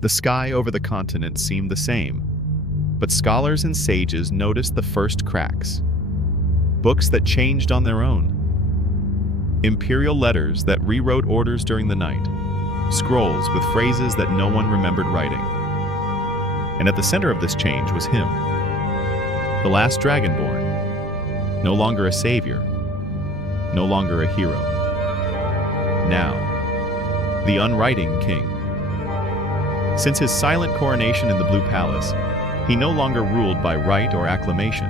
The sky over the continent seemed the same, but scholars and sages noticed the first cracks. Books that changed on their own. Imperial letters that rewrote orders during the night. Scrolls with phrases that no one remembered writing. And at the center of this change was him, the Last Dragonborn. No longer a savior, no longer a hero. Now, the unwriting king. Since his silent coronation in the Blue Palace, he no longer ruled by right or acclamation.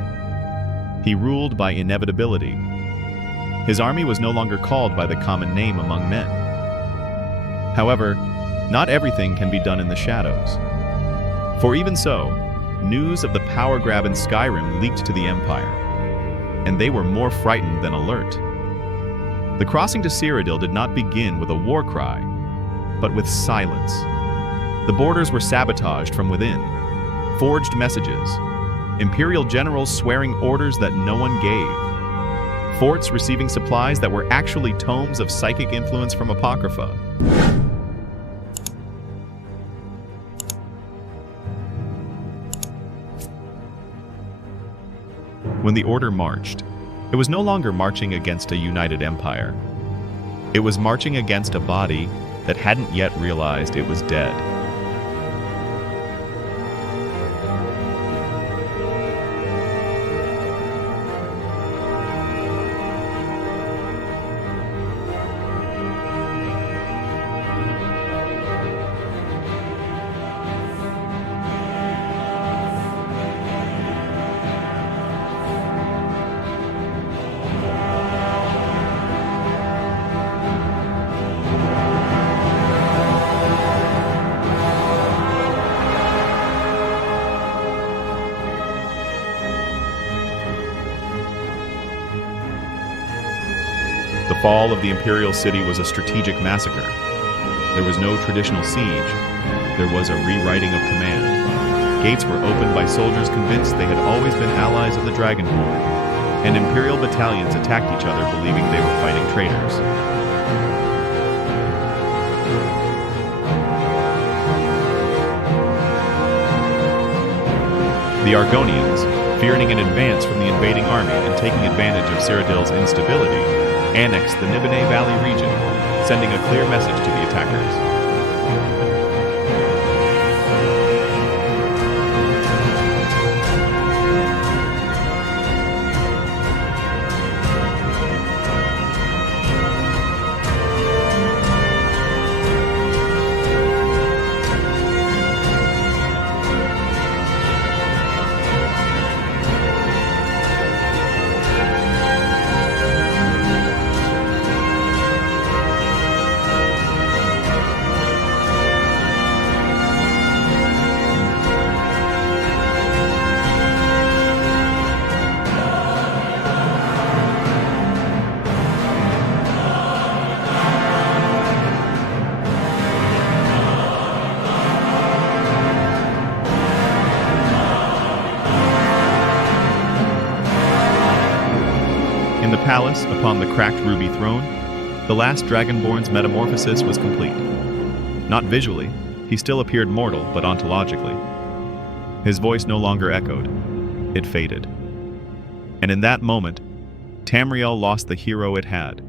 He ruled by inevitability. His army was no longer called by the common name among men. However, not everything can be done in the shadows. For even so, news of the power grab in Skyrim leaked to the Empire, and they were more frightened than alert. The crossing to Cyrodiil did not begin with a war cry, but with silence. The borders were sabotaged from within, forged messages, Imperial generals swearing orders that no one gave, forts receiving supplies that were actually tomes of psychic influence from Apocrypha. When the Order marched, it was no longer marching against a united empire. It was marching against a body that hadn't yet realized it was dead. The fall of the Imperial city was a strategic massacre. There was no traditional siege. There was a rewriting of command. Gates were opened by soldiers convinced they had always been allies of the Dragonborn, and Imperial battalions attacked each other believing they were fighting traitors. The Argonians, fearing an advance from the invading army and taking advantage of Cyrodiil's instability, annexed the Nibene Valley region, sending a clear message to the attackers. In the palace, upon the cracked ruby throne, the Last Dragonborn's metamorphosis was complete. Not visually, he still appeared mortal, but ontologically. His voice no longer echoed. It faded. And in that moment, Tamriel lost the hero it had,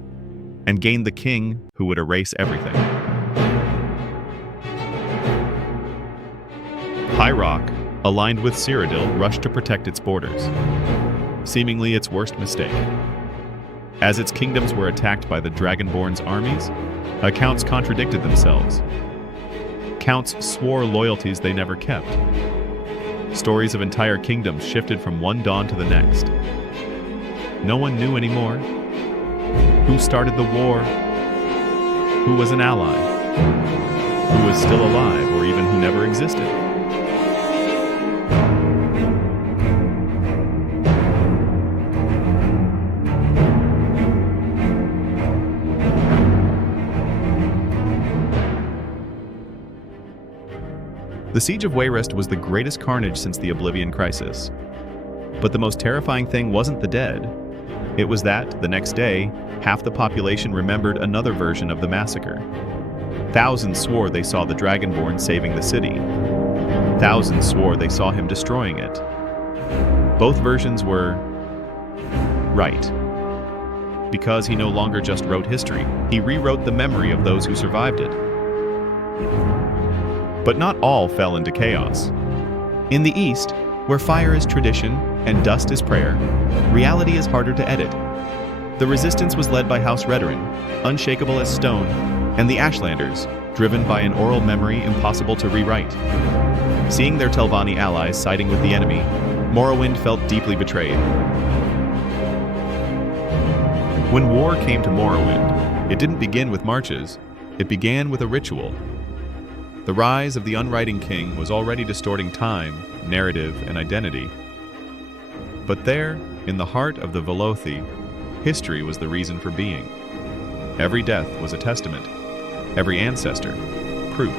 and gained the king who would erase everything. High Rock, aligned with Cyrodiil, rushed to protect its borders, seemingly its worst mistake. As its kingdoms were attacked by the Dragonborn's armies, accounts contradicted themselves. Counts swore loyalties they never kept. Stories of entire kingdoms shifted from one dawn to the next. No one knew anymore. Who started the war? Who was an ally? Who was still alive, or even who never existed? The Siege of Wayrest was the greatest carnage since the Oblivion Crisis. But the most terrifying thing wasn't the dead. It was that, the next day, half the population remembered another version of the massacre. Thousands swore they saw the Dragonborn saving the city. Thousands swore they saw him destroying it. Both versions were right. Because he no longer just wrote history, he rewrote the memory of those who survived it. But not all fell into chaos. In the East, where fire is tradition and dust is prayer, reality is harder to edit. The resistance was led by House Retelling, unshakable as stone, and the Ashlanders, driven by an oral memory impossible to rewrite. Seeing their Telvanni allies siding with the enemy, Morrowind felt deeply betrayed. When war came to Morrowind, it didn't begin with marches, it began with a ritual. The rise of the Unwriting King was already distorting time, narrative, and identity. But there, in the heart of the Velothi, history was the reason for being. Every death was a testament, every ancestor, proof.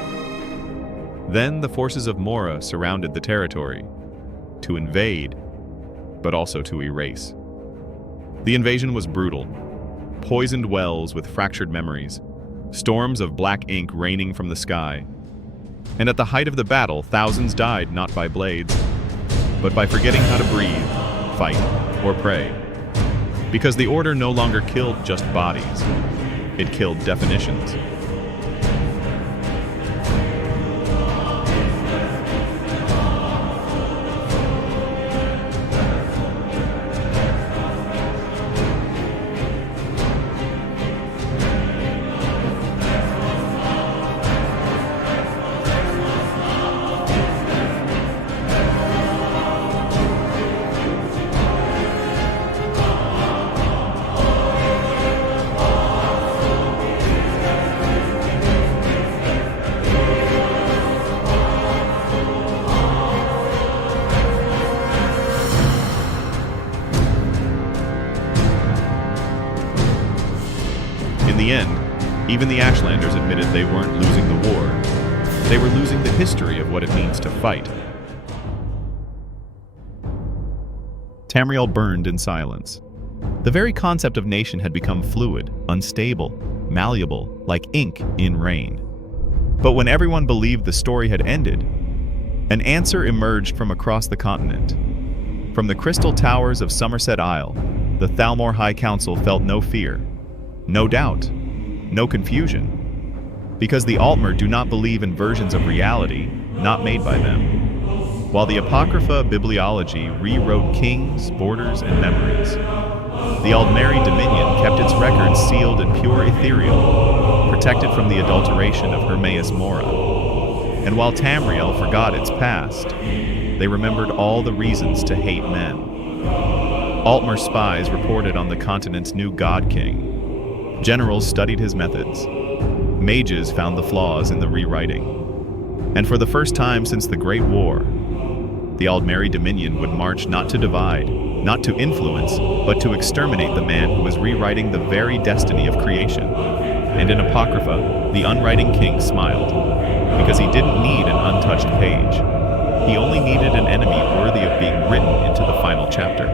Then the forces of Mora surrounded the territory, to invade, but also to erase. The invasion was brutal. Poisoned wells with fractured memories, storms of black ink raining from the sky. And at the height of the battle, thousands died not by blades, but by forgetting how to breathe, fight, or pray. Because the Order no longer killed just bodies, it killed definitions. In the end, even the Ashlanders admitted they weren't losing the war. They were losing the history of what it means to fight. Tamriel burned in silence. The very concept of nation had become fluid, unstable, malleable, like ink in rain. But when everyone believed the story had ended, an answer emerged from across the continent. From the crystal towers of Somerset Isle, the Thalmor High Council felt no fear, no doubt, no confusion, because the Altmer do not believe in versions of reality not made by them. While the Apocrypha bibliology rewrote kings, borders, and memories, the Aldmeri Dominion kept its records sealed and pure ethereal, protected from the adulteration of Hermaeus Mora. And while Tamriel forgot its past, they remembered all the reasons to hate men. Altmer spies reported on the continent's new God King. Generals studied his methods. Mages found the flaws in the rewriting. And for the first time since the Great War, the Aldmeri Dominion would march not to divide, not to influence, but to exterminate the man who was rewriting the very destiny of creation. And in Apocrypha, the Unwriting King smiled, because he didn't need an untouched page. He only needed an enemy worthy of being written into the final chapter.